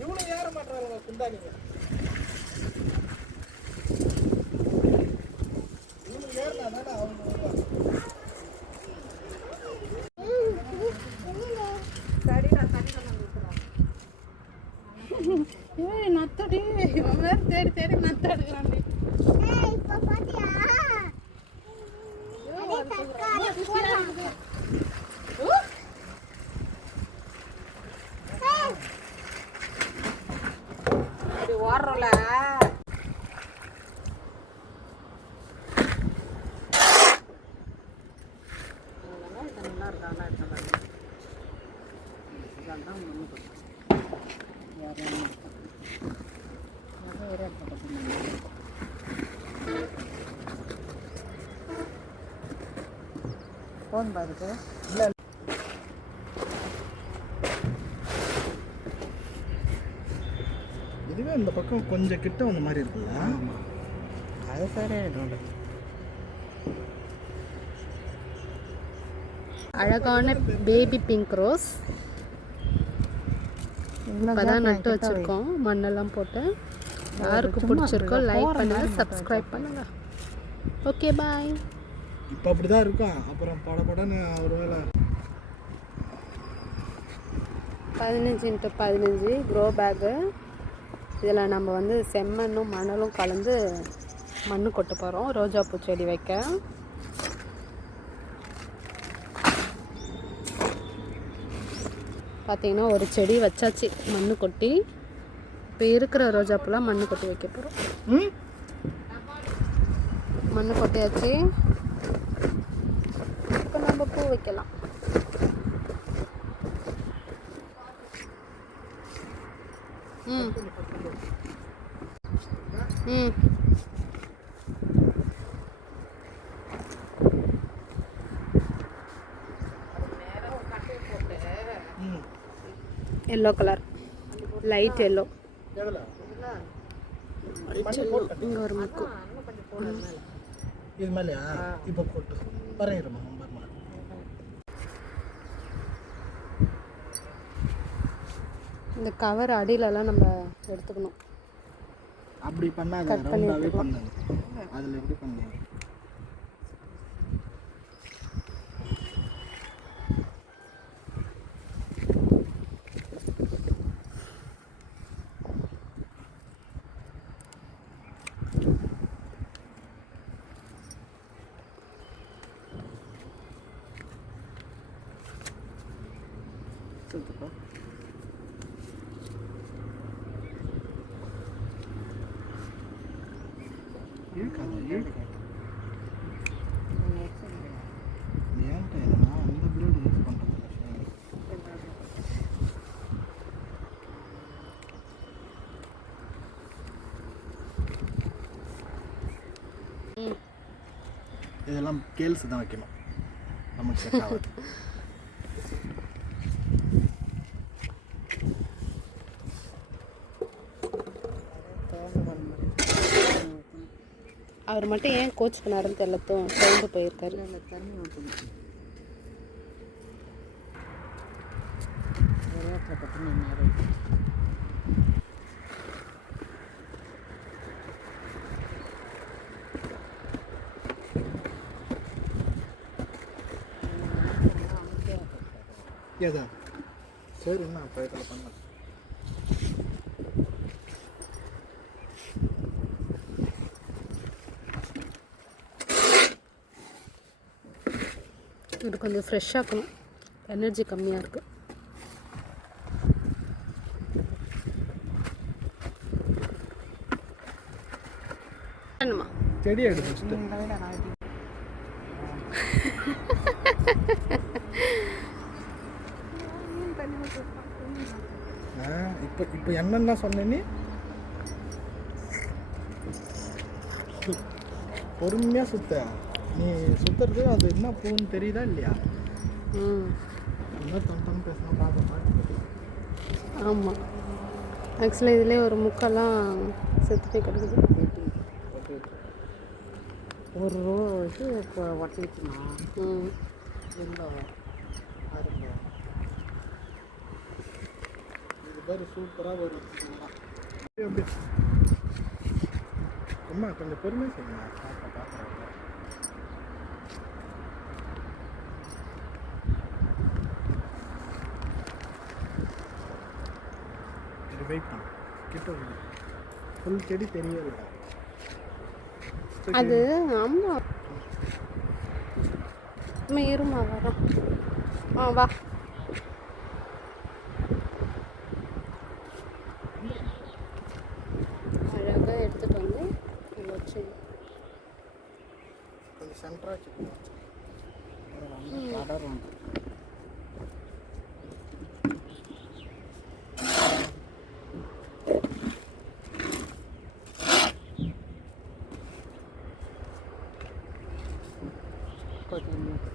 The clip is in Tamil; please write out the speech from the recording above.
இவனும் ஏற மாட்டாங்க குண்டானிங்க. இவனும் ஏறினா தானே அவங்க வருவாங்க. நத்தடி இவன் வேறு தேடி தேடி நத்த எடுக்கிறான். அப்படி ஓடுறோம்ல நல்லா இருக்காங்க. ஃபோன் பாருக்கு இல்லை. இதுவே இந்த பக்கம் கொஞ்சம் கிட்ட வந்த மாதிரி இருக்குல்ல. அது சரி. அழகான பேபி பிங்க் ரோஸ் இப்போதான் நட்டு வச்சுருக்கோம், மண்ணெல்லாம் போட்டு. யாருக்கு பிடிச்சிருக்கோ லைக் பண்ணுங்க, சப்ஸ்கிரைப் பண்ணுங்க. Okay bye. இப்போ அப்படி தான் இருக்கும். அப்புறம் படப்படன்னு ஒரு வேளை 15x15 க்ரோ பேக்கு. இதில் நம்ம வந்து செம்மண்ணும் மணலும் கலந்து மண்ணு கொட்ட போகிறோம் ரோஜாப்பூ செடி வைக்க. பார்த்திங்கன்னா ஒரு செடி வச்சாச்சு மண்ணு கொட்டி. இப்போ இருக்கிற ரோஜாப்பூலாம் மண்ணு கொட்டி வைக்க போகிறோம். மண்ணு கொட்டியாச்சு. இப்போ நம்ம பூ வைக்கலாம். Yellow colour, light yellow. இங்கே ஒரு முக்கு இது மேலேயா? இப்போ போட்டு பரங்கிடுமா? இந்த கவர் அடியிலலாம் நம்ம எடுத்துக்கணும். அப்படி பண்ணாத, ரவுண்டாவே பண்ணாங்க. அதில் எப்படி பண்ணீங்க? இதெல்லாம் கேல்ஸ் தான் வைக்கணும், நமக்கு செட் ஆகாது. அவர் மட்டும் ஏன் கோச் பண்ணாருன்னு தெரியல, தோண்டு போயிருக்காரு. ஏதா சரி, என்ன பிரயத்தில் பண்ண. இது கொஞ்சம் ஃப்ரெஷ்ஷாக இருக்கணும், எனர்ஜி கம்மியாக இருக்குது. வேணுமா செடி எடுத்து இப்போ என்னென்ன சொன்னேன்னு பொறுமையாக சுத்த. நீ சுற்றுறது அது என்ன பூன்னு தெரியுதா இல்லையா? ம், இன்னும் தம் பேசணும் பார்க்க. ஆமாம். ஆக்சுவலாக இதிலே ஒரு முக்கெல்லாம் செத்து போய் கிடக்குது. ஒரு ரோ இது இப்போ ஒட்டிச்சுமா எவ்வளோ அரும்பு இது பேர் சூப்பராக வரும். எப்படி அம்மா கொஞ்சம் பொறுமை செய்யுங்க. பார்க்குறேன். இது வெயிட் பண்ணு. கிட்ட வந்து ஃபுல் செடி தெரியவே இல்லை. அது அம்மா அம்மா இருமா வரேன். வா. அழகாக எடுத்துகிட்டு வந்து இதில் வச்சு கொஞ்சம் சென்டராக வச்சுக்கணும். படரும் கொஞ்சம்